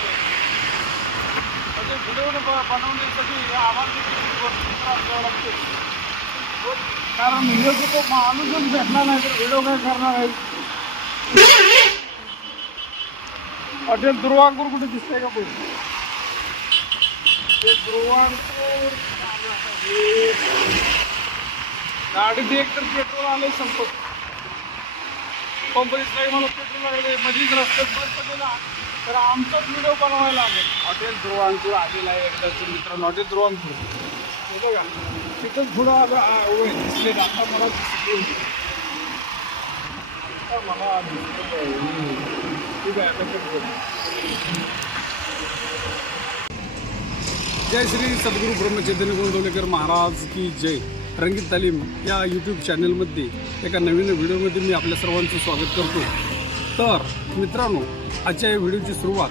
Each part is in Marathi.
गावाला म्हणजे व्हिडिओ बनवण्यासाठी आम्हाला देखील गोष्टी त्रास द्यावा कारण व्हिडिओ तो माणूसच भेटणार नाही तर व्हिडिओ काय करणार आहे. हॉटेल ध्रुवांकूर कुठे दिसतंय का बोल ते दुर्वांकूर गाडीत एक तर पेट्रोल आलंय संपत. पंप मला पेट्रोल लागले मधीच रस्त्यात बंद पडलेला तर आमचाच व्हिडिओ बनवायला लागेल हॉटेल ध्रुवांकूर आलेला आहे एकदाच मित्रांनो हॉटेल ध्रुवांकूर हे बघा तिथंच पुढं आलं दिसले आता मला दिसले आता मला दिसलं ठीक आहे जय श्री सद्गुरू ब्रह्मचैतन्य गोंदवलेकर महाराज की जय. रंगीत तालीम या यूट्यूब चॅनलमध्ये एका नवीन व्हिडिओमध्ये मी आपल्या सर्वांचं स्वागत करतो. तर मित्रांनो आजच्या या व्हिडिओची सुरुवात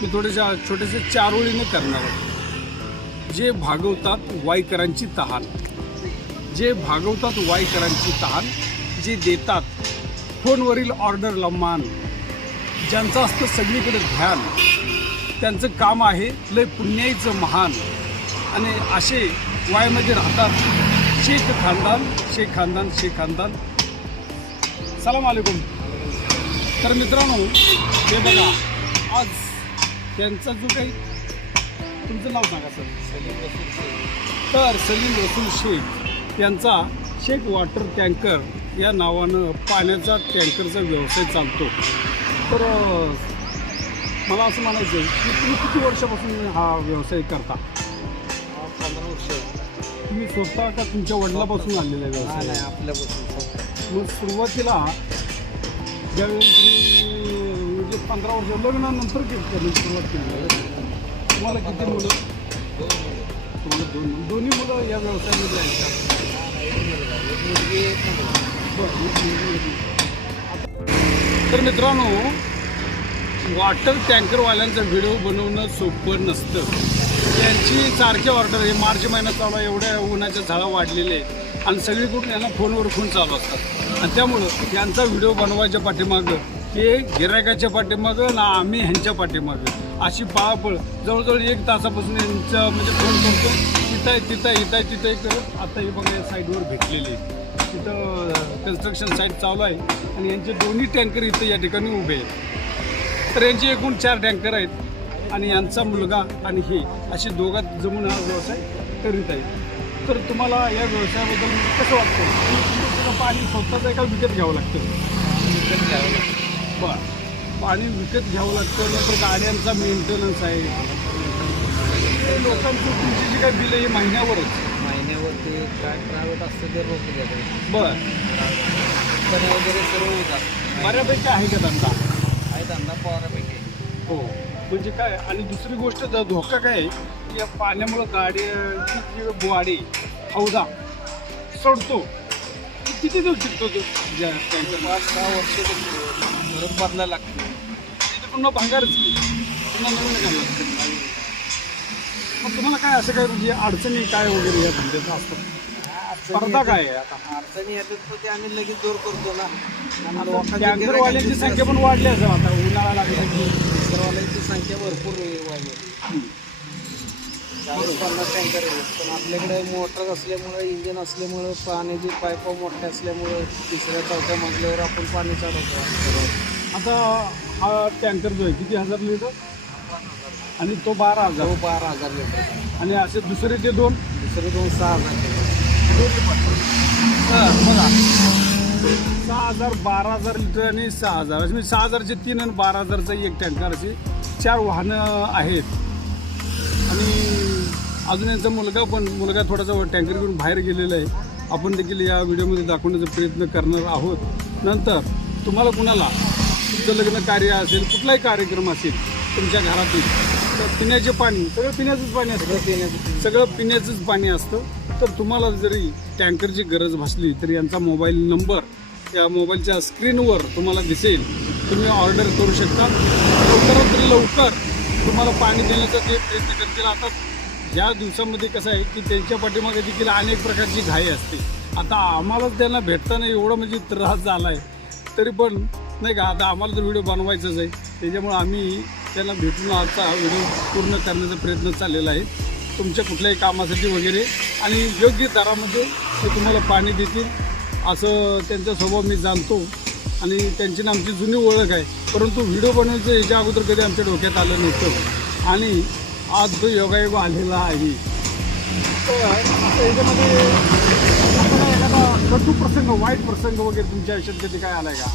मी थोडेशा छोट्याशा चार ओळीने करणार आहे. जे भागवतात वाईकरांची तहान. जे भागवतात वाईकरांची तहान जे देतात फोनवरील ऑर्डरला मान ज्यांचं असतं सगळीकडे ध्यान त्यांचं काम आहे लय पुण्याईचं महान. आणि असे वायमध्ये राहतात शेख खानदान शेख खानदान शेख खानदान. सलाम अलैकुम तर मित्रांनो हे बघा आज त्यांचा जो काही तुमचं नाव सांगा सर. तर सलीम रसूल शेख यांचा शेख वॉटर टँकर या नावानं पाण्याचा टँकरचा व्यवसाय चालतो. तर मला असं म्हणायचं आहे की तुम्ही किती वर्षापासून हा व्यवसाय करता? पंधरा वर्ष. तुम्ही स्वतः का तुमच्या वडिलापासून आलेला आहे व्यवसाय? नाही आपल्यापासून. मग सुरुवातीला ज्यावेळी तुम्ही म्हणजे पंधरा वर्ष लग्नानंतर केली सुरुवात केली. तुम्हाला किती मुलं? तुम्हाला दोन दोन्ही मुलं या व्यवसायामध्ये आहेत का? तर मित्रांनो वॉटर टँकरवाल्यांचा व्हिडिओ बनवणं सोपं नसतं. त्यांची सारखी ऑर्डर हे मार्च महिन्यात चालू एवढ्या उन्हाच्या झाडा वाढलेले आहेत. आणि सगळीकडून यांना फोनवर फोन चालू असतात. आणि त्यामुळं यांचा व्हिडिओ बनवायच्या पाठीमागं हे गिरायकाच्या पाठीमागं ना आम्ही ह्यांच्या पाठीमागं. अशी पाळापळ जवळजवळ एक तासापासून यांचं म्हणजे फोन करतो तिथं आहे तिथं आहे इथं आहे तिथं आहे करत आता हे बघा या साईडवर भेटलेले आहे. तिथं कन्स्ट्रक्शन साईट चालू आहे आणि यांचे दोन्ही टँकर इथं या ठिकाणी उभे आहेत. तर यांचे एकूण चार टँकर आहेत आणि यांचा मुलगा आणि हे असे दोघात जमून हा व्यवसाय करीत आहे तर तुम्हाला या व्यवसायाबद्दल कसं वाटतं पाणी स्वतःच आहे का विकत घ्यावं लागतं. विकत घ्यावं लागतं. बरं. पाणी विकत घ्यावं लागतं नंतर गाड्यांचा मेंटेनन्स आहे. ते लोकांचं तुमची जी काय बिल हे महिन्यावरच. महिन्यावरती काय प्रायव्हेट असतं ते रोख देतात. बरं. वगैरे सर्व होतात. बऱ्यापैकी आहे का धंदा? आहे धंदा बऱ्यापैकी. हो. म्हणजे काय? आणि दुसरी गोष्ट धोका काय की या पाण्यामुळं गाड्याची जी वाडी हौदा सोडतो. किती दिवस टिकतो तो पाच सहा वर्ष परत बदलायला लागते तिथे पुन्हा भांगारच की पुन्हा नवीन घालावं मग तुम्हाला काय असं काय म्हणजे अडचणी काय वगैरे या धंद्याचं असतात स्पर्धा काय आहे आता अडचणी येतात ते आम्ही लगेच दूर करतो ना आणि लोकांची टँकरवाल्यांची संख्या पण वाढली असेल आता उन्हाळा लागला की टँकरवाल्यांची संख्या भरपूर वाढली चाळीस पन्नास टँकर पण आपल्याकडे मोटर असल्यामुळं इंजिन असल्यामुळं पाण्याची पाईप मोठ्या असल्यामुळं तिसऱ्या चौथ्या मजल्यावर आपण पाणी चालवतो. आता हा टँकर जो आहे किती हजार लिटर? आणि तो बारा हजार. बारा हजार लिटर. आणि असे दुसरे ते दोन? दुसरे दोन सहा हजार बघा. सहा हजार बारा हजार लिटर आणि सहा हजार. असे म्हणजे सहा हजारचे तीन आणि बारा हजारचा एक टँकर असे चार वाहनं आहेत. अजून यांचा मुलगा पण मुलगा थोडासा टँकर घेऊन बाहेर गेलेला आहे. आपण देखील या व्हिडिओमध्ये दाखवण्याचा प्रयत्न करणार आहोत. नंतर तुम्हाला कुणाला तुमचं लग्न कार्य असेल कुठलाही कार्यक्रम असेल तुमच्या घरातील तर पिण्याचे पाणी सगळं पिण्याचंच पाणी असतं. पिण्याचं सगळं पिण्याचंच पाणी असतं. तर तुम्हाला जरी टँकरची गरज भासली तर यांचा मोबाईल नंबर या मोबाईलच्या स्क्रीनवर तुम्हाला दिसेल. तुम्ही ऑर्डर करू शकता. लवकरात लवकर तुम्हाला पाणी देण्याचा ते प्रयत्न करतील. आता या दिवसामध्ये कसं आहे की त्यांच्या पाठीमागे देखील अनेक प्रकारची घाई असते. आता आम्हालाच त्यांना भेटताना एवढा म्हणजे त्रास झाला आहे तरी पण नाही का आता आम्हाला तर व्हिडिओ बनवायचाच आहे. त्याच्यामुळे आम्ही त्यांना भेटून आजचा व्हिडिओ पूर्ण करण्याचा प्रयत्न चाललेला आहे. तुमच्या कुठल्याही कामासाठी वगैरे आणि योग्य दरामध्ये ते तुम्हाला पाणी देतील असं त्यांचा स्वभाव मी जाणतो. आणि त्यांची ना आमची जुनी ओळख आहे. परंतु व्हिडिओ बनवायचं याच्या अगोदर कधी आमच्या डोक्यात आलं नव्हतं. आणि आज तो योगायोग आलेला आहे. याच्यामध्ये एखादा कटू प्रसंग वाईट प्रसंग वगैरे तुमच्या आयुष्यात कधी काय आलाय का?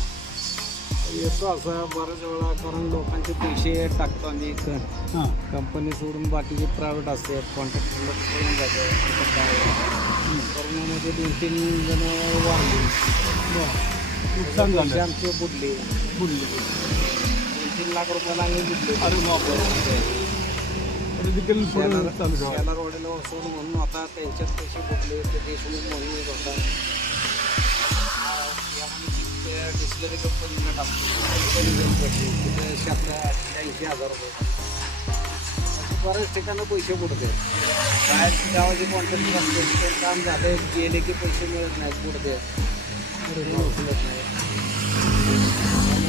येतो असं बऱ्याच वेळा कारण लोकांचे पैसे टाकतो आम्ही हां. कंपनी सोडून बाकीचे प्रायव्हेट असतात कॉन्ट्रॅक्टरला पळून जातात कोरोनामध्ये दोन तीन जण वाढली नुकसान झालं. आमचे बुडले. बुडले. दोन तीन लाख रुपयाला आम्ही बुडले. अरे रोडला वसवून म्हणून आता त्यांच्यात पैसे बुडले ते देशमुख म्हणून एक होता. डिस्लरी कंपनीला टाकतो तिथे शहात्तर अठ्ठ्याऐंशी हजार रुपये बऱ्याच ठिकाणी पैसे बुडते बाहेर गावाचे कॉन्ट्रॅक्टर असते तिथे काम झाले गेले की पैसे मिळत नाहीत बुडते उचलत नाही.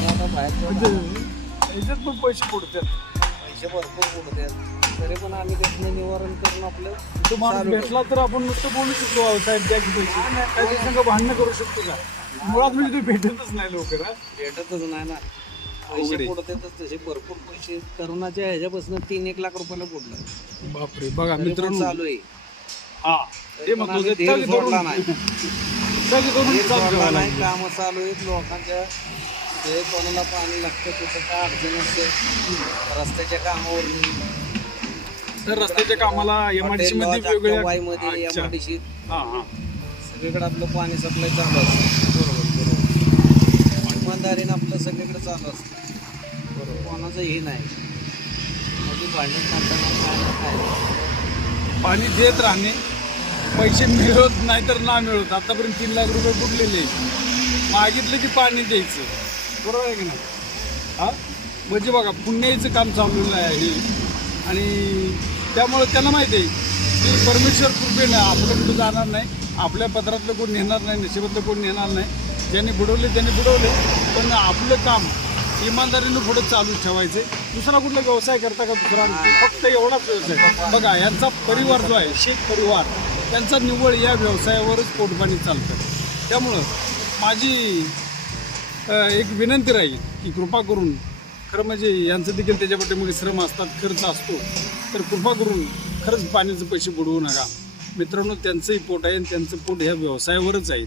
आता म्हणजे बाहेर याच्यात पण पैसे पडतात पैसे भरपूर बुडतात तरी पण आम्ही त्यातनं निवारण करून आपलं तुम्हाला चालू भेटला तर आपण नुसतं बोलू शकतो साहेब पैसे संघ भांडणं करू शकतो का? मुळात म्हणजे ते भेटतच नाही लवकर हा? भेटतच नाही ना. पैसे आहे. बुडतातच तसे भरपूर पैसे करोनाच्या ह्याच्यापासून तीन एक लाख रुपयाला बुडलं. बापरे बघा तरी पण मित्रांनो. चालू आहे. हा ते पण आम्ही. धीर सोडला नाही. धीर सोडला नाही. कामं चालू आहेत लोकांच्या. जे कोणाला पाणी लागतं तिथं काय अडचण असते रस्त्याच्या कामावर तर रस्त्याच्या कामाला एमआयडीसी मध्ये वेगवेगळ्या वाईमध्ये अच्छा. एमआयडीसी हा हा. सगळीकडे आपलं पाणी सप्लाय चालू असतं. बरोबर बरोबर. इमानदारीनं आपलं सगळीकडे चालू असतं. बरोबर. कोणाचं हे नाही. भांडण करताना काय. पाणी देत राहणे पैसे मिळत नाही तर ना मिळत. आतापर्यंत तीन लाख रुपये बुडलेले मागितलं की पाणी द्यायचं. बरोबर आहे की नाही? हा? म्हणजे बघा पुण्याचं काम चाललेलं आहे. आणि त्यामुळं त्यांना माहिती आहे की परमेश्वर कृपेनं आपलं कुठं जाणार नाही आपल्या पदरातलं कोण नेणार नाही नशिबातलं कोण नेणार नाही. ज्यांनी बुडवले त्यांनी बुडवले पण आपलं काम इमानदारीनं पुढे चालू ठेवायचे दुसरा कुठला व्यवसाय करता का दुसरा? फक्त एवढाच व्यवसाय. बघा यांचा परिवार जो आहे शेत परिवार त्यांचा निव्वळ या व्यवसायावरच पोटपाणी चालतं. त्यामुळं माझी एक विनंती राहील की कृपा करून खरं म्हणजे यांचं देखील त्याच्या पाठीमागे श्रम असतात खर्च असतो. तर कृपा करून खरंच पाण्याचे पैसे बुडवू नका. मित्रांनो त्यांचंही पोट आहे आणि त्यांचं पोट ह्या व्यवसायावरच आहे.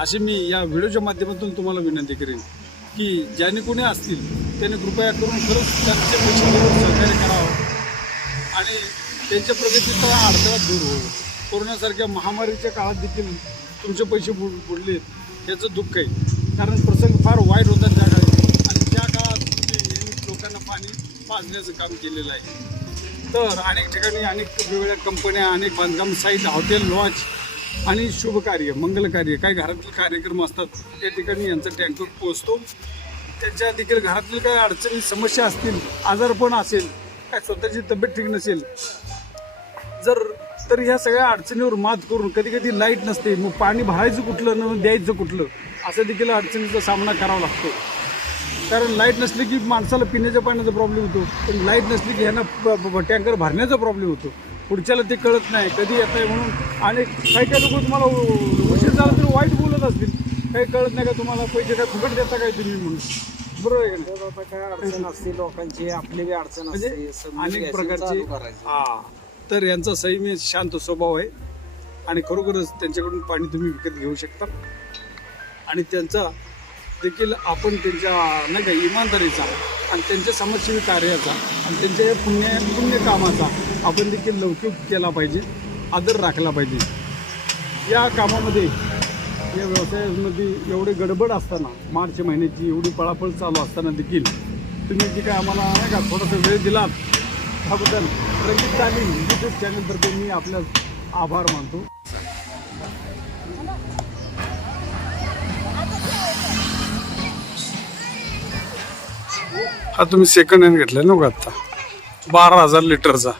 असे मी या व्हिडिओच्या माध्यमातून तुम्हाला विनंती करेन की ज्याने कोणी असतील त्याने कृपया करून खरंच त्यांचे पैसे देऊन सहकार्य करावं आणि त्यांच्या प्रगतीचा अडथळा दूर हो कोरोनासारख्या महामारीच्या काळात देखील तुमचे पैसे बुड बुडलेत याचं दुःख आहे. कारण प्रसंग फार वाईट होतात त्या काळात आणि त्या काळात तुम्ही नेहमी लोकांना पाणी पाजण्याचं काम केलेलं आहे. तर अनेक ठिकाणी अनेक वेगवेगळ्या कंपन्या अनेक बांधकाम साईट हॉटेल लॉज आणि शुभ कार्य मंगल कार्य काही घरातील कार्यक्रम असतात. त्या ठिकाणी यांचा टँकर पोहोचतो. त्यांच्या देखील घरातील काही अडचणी समस्या असतील आजारपण असेल काय स्वतःची तब्येत ठीक नसेल जर तर ह्या सगळ्या अडचणीवर मात करून कधी कधी लाइट नसते. मग पाणी भरायचं कुठलं न द्यायचं कुठलं असं देखील अडचणीचा सामना करावा लागतो. कारण लाइट नसली की माणसाला पिण्याच्या पाण्याचा प्रॉब्लेम होतो. पण लाइट नसली की ह्यांना टँकर भरण्याचा प्रॉब्लेम होतो. पुढच्याला ते कळत नाही. कधी येत आहे म्हणून. आणि काही काही लोक तुम्हाला उशीर झाला तर वाईट बोलत असतील. काही कळत नाही का तुम्हाला पैसे काय फुकट देता काय तुम्ही म्हणून? बरोबर आहे का काय अडचण असते लोकांची? आपली बी अडचण म्हणजे अनेक प्रकारचे. हा. तर यांचा संयमी शांत स्वभाव आहे. आणि खरोखरच त्यांच्याकडून पाणी तुम्ही विकत घेऊ शकता. आणि त्यांचा देखील आपण त्यांच्या नाही का इमानदारीचा आणि त्यांच्या समाजसेवी कार्याचा आणि त्यांच्या या पुण्य पुण्य कामाचा आपण देखील लौकिक केला पाहिजे आदर राखला पाहिजे. या कामामध्ये या व्यवसायामध्ये एवढी गडबड असताना मार्च महिन्याची एवढी पळापळ चालू असताना देखील तुम्ही जे काय आम्हाला नाही का थोडासा वेळ दिलात त्याबद्दल रंजित तालीम यूट्यूब चॅनलतर्फे मी आपल्या आभार मानतो. आता तुम्ही सेकंड हँड घेतलाय ना का आता. बारा हजार लिटरचा.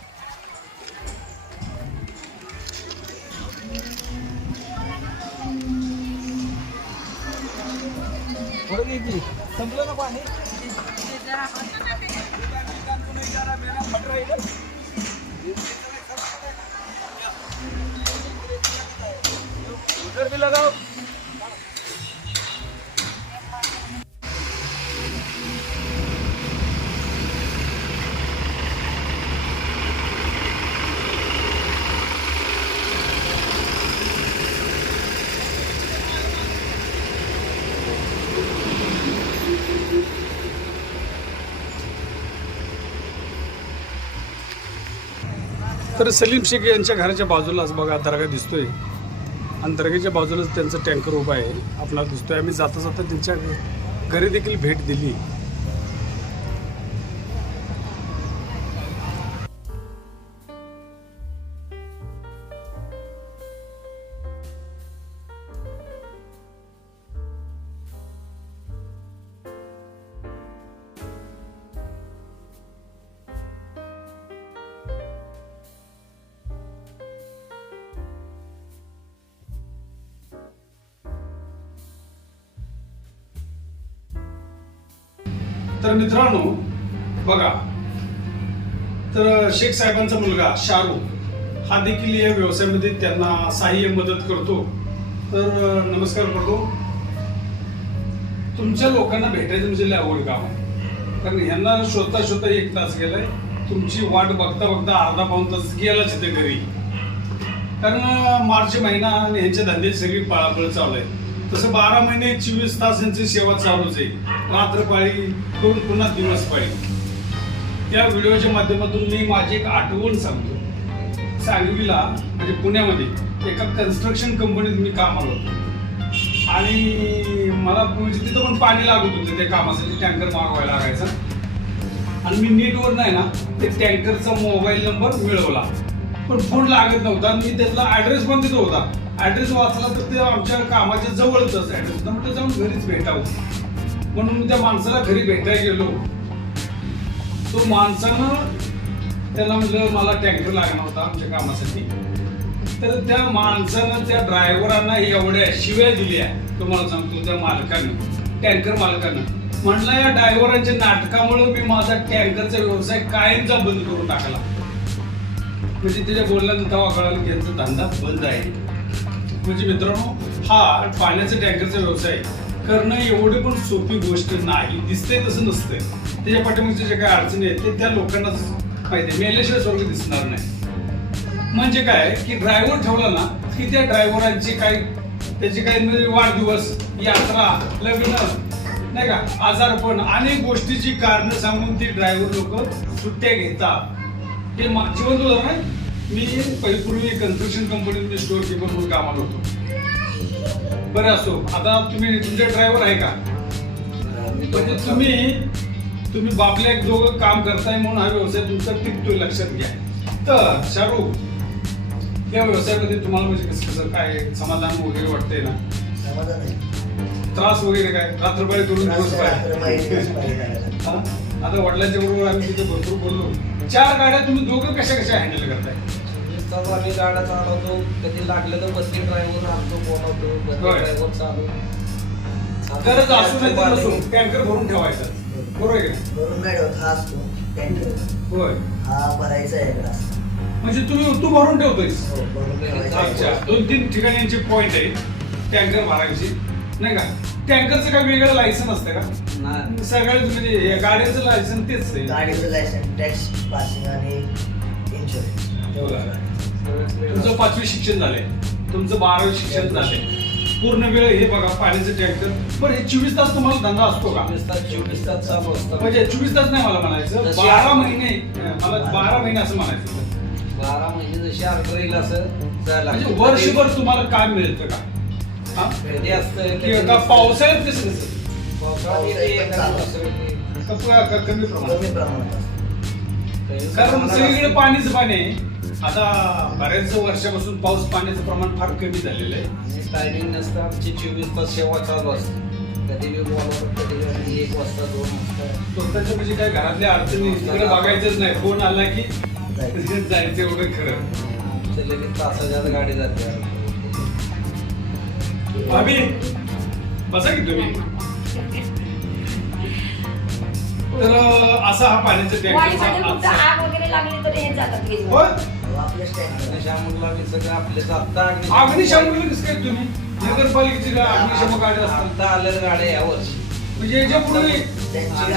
तर सलीम शेख यांच्या घराच्या बाजूलाच बघा दर्गा दिसतोय. आणि दर्गाच्या बाजूलाच त्यांचं टँकर उभा आहे आपल्याला दिसतोय. आम्ही जाता जाता त्यांच्या घरी देखील भेट दिली. तर मित्रांनो बघा. तर शेख साहेबांचा मुलगा शाहरुख हा देखील या व्यवसायामध्ये त्यांना सहाय्य मदत करतो. तर नमस्कार करतो. तुमच्या लोकांना भेटायचं म्हणजे लय आवड काम आहे. कारण ह्यांना शोधता शोधता एक तास गेलाय. तुमची वाट बघता बघता अर्धा पाऊन तास गेलाच येते घरी. कारण मार्च महिना आणि ह्यांच्या धंद्याची सगळी पळापळ चालू आहे. तसं बारा महिने चोवीस तास यांची सेवा चालूच आहे. रात्रपाळी दोन पुन्हा दिवस पाळी. त्या व्हिडिओच्या माध्यमातून मी माझी एक आठवण सांगतो. सांगवीला म्हणजे पुण्यामध्ये एका कन्स्ट्रक्शन कंपनीत मी कामाला होतो. आणि मला म्हणजे तिथं पण पाणी लागत होतं त्या कामासाठी टँकर मागवायला लागायचा. आणि मी नीटवर नाही ना ते टँकरचा मोबाईल नंबर मिळवला. पण फोन लागत नव्हता. आणि मी त्यातला ऍड्रेस पण तिथं होता. ऍड्रेस वाचला तर ते आमच्या कामाच्या जवळच ऍड्रेस म्हटलं जाऊन घरीच भेटावं. म्हणून मी त्या माणसाला घरी भेटायला गेलो. तो माणसानं त्याला म्हटलं मला टँकर लागणार होता आमच्या कामासाठी. तर त्या माणसानं त्या ड्रायव्हरांना एवढ्या शिव्या दिल्या. तुम्हाला सांगतो त्या मालकानं टँकर मालकानं म्हटलं या ड्रायव्हरांच्या नाटकामुळे मी माझा टँकरचा व्यवसाय कायमचा बंद करून टाकला. म्हणजे त्याच्या बोलल्यानंतर तेव्हा कळालं की यांचा धंदा बंद आहे. म्हणजे मित्रांनो हा पाण्याचा टँकरचा व्यवसाय करणं एवढी पण सोपी गोष्ट नाही. दिसते तसं नसतंय. त्याच्या पाठीमागच्या ज्या काही अडचणी आहेत ते त्या लोकांनाच पाहिजे मेल्याशिवाय स्वर्ग दिसणार नाही. म्हणजे काय की ड्रायव्हर ठेवला ना की त्या ड्रायव्हरांची काही त्याची काही म्हणजे वाढदिवस यात्रा लग्न नाही का आजारपण अनेक गोष्टीची कारणं सांगून ती ड्रायव्हर लोक सुट्ट्या घेतात. हे मा- जिवंत उदाहरण आहे. मी पहिले पूर्वी कन्स्ट्रक्शन कंपनीत स्टोर किपर म्हणून कामाला होतो. बरं असो आता तुम्ही तुमचे ड्रायव्हर आहे का? म्हणजे तुम्ही तुम्ही बापले एक दोघं काम करताय म्हणून हा व्यवसाय तुमचा टिकतोय लक्षात घ्या. तर शाहरुख या व्यवसायामध्ये तुम्हाला म्हणजे कसं कसं काय समाधान वगैरे वाटतंय ना. त्रास वगैरे काय? रात्रपाळी करून दिवस पाहिजे? आता वडिलांच्या बरोबर आम्ही तिथे भरपूर बोललो. चार गाड्या तुम्ही दोघं कशा कशा हँडल करताय? चालू आम्ही गाड्या चालवतो. कधी लागलं तर बसली ड्रायव्हर आणतो बोलवतो बसली होय. ड्रायव्हर चालू. गरज असू नाही तर नसो टँकर भरून ठेवायचा. बरोबर आहे का? वरून मॅडम हा असतो. टँकर होय. हा भरायचा आहे ग्लास म्हणजे तुम्ही तू भरून ठेवतोयस? हो भरून ठेवायचा अच्छा आहे. दोन तीन ठिकाणी यांचे पॉइंट आहे. टँकर भरायची. नाही का? टँकरचं काही वेगळं लायसन असतं का? नाही. सगळ्यात म्हणजे गाडीचं लायसन तेच आहे. गाडीचं लायसन टॅक्स पासिंग आणि इन्शुरन्स तुमचं पाचवी शिक्षण झालंय. तुमचं बारावी शिक्षण झालंय. पूर्ण वेळ हे बघा पाण्याचं टँकर. पण हे चोवीस तास तुम्हाला धंदा असतो का? चोवीस तास चोवीस तास चालू म्हणजे चोवीस तास नाही मला म्हणायचं. बारा महिने मला बारा महिने. असं म्हणायचं. बारा महिने जशी अर्ध येईल असं जायला म्हणजे लागतं. वर्षभर तुम्हाला काम मिळतं का? हा? असतं की का पावसाळ्यात कसं पावसाळ्यात येते, एखाद्या पावसाळ्यात येते. का प- का कमी प्रमाणात कमी प्रमाणात असतं. काही कारण सगळीकडे. पाणीच पाणी आहे आता बऱ्याच वर्षापासून पाऊस पाण्याचं प्रमाण फार कमी झालेलं आहे आणि टायमिंग नसतं आमची चोवीस तास सेवा चालू असते कधी बी बोलावं कधी बी आम्ही एक वाजता दोन वाजता स्वतःच्या म्हणजे काय घरातल्या अडचणी तिकडे बघायचंच नाही फोन आला की जायचं. जायचं एवढं खरं आमच्या लगेच तासाच्या आत गाडी जाते भाभी बसा की तुम्ही? तर असा हा पाण्याचा टँकर आग वगैरे लागली तर हे जातात वीज होय? अग्निशामकला काय तुम्ही? नगरपालिकेची अग्निशामक असतात. गाड्या या वर्षी. म्हणजे याच्यापूर्वी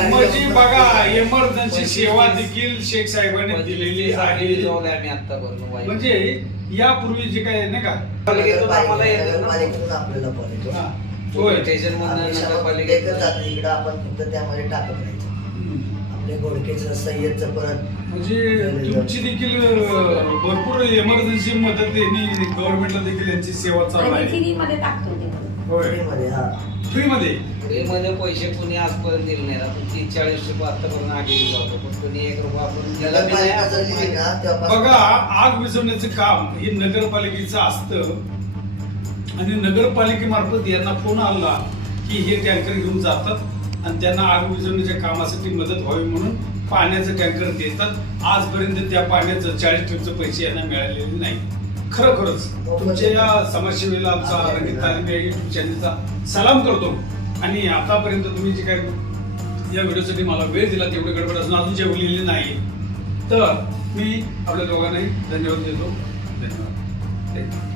म्हणजे बघा इमर्जन्सी सेवा देखील शेख साहेबांनी दिलेली आहे. म्हणजे यापूर्वी जे काय नाही का? आम्हाला. नगरपालिकेतून आपल्याला कॉल येतो हा. होय. स्टेशन मधनं अग्निशामक नगरपालिकेत एकच जातं इकडं आपण फक्त त्यामध्ये टाकत राहायचं. हम्म. आपले सय्यदचं परत म्हणजे तुमची देखील अं, भरपूर इमर्जन्सी मदत यांनी गव्हर्नमेंटला देखील यांची सेवा चालू आणि आहे. फ्रीमध्ये टाकतो ते. होय. फ्रीमध्ये हा. फ्री मध्ये पैसे कुणी आजपर्यंत दिले नाही आपण तीस चाळीस रुपये आतापर्यंत आधी जातो पण कुणी एक रुपया आपण दिला बी नाही, माहिती- बघा आग विझवण्याचं काम हे नगरपालिकेचं असतं. आणि नगरपालिकेमार्फत यांना फोन आला की हे टँकर घेऊन जातात आणि त्यांना आग विझवण्याच्या कामासाठी मदत व्हावी म्हणून पाण्याचं टँकर देतात. आजपर्यंत त्या पाण्याचं चाळीस ट्रिपचे पैसे यांना मिळालेले नाही. खरोखरच. तुमच्या या समाजसेवेला आमचा रंगीत तालीम या युट्यूब चॅनलचा सलाम करतो. आणि आतापर्यंत तुम्ही जे काय या व्हिडिओसाठी मला वेळ दिला तेवढे गडबड असून अजून जेवलेले नाही. तर मी आपल्या दोघांनाही धन्यवाद देतो. धन्यवाद. Thank.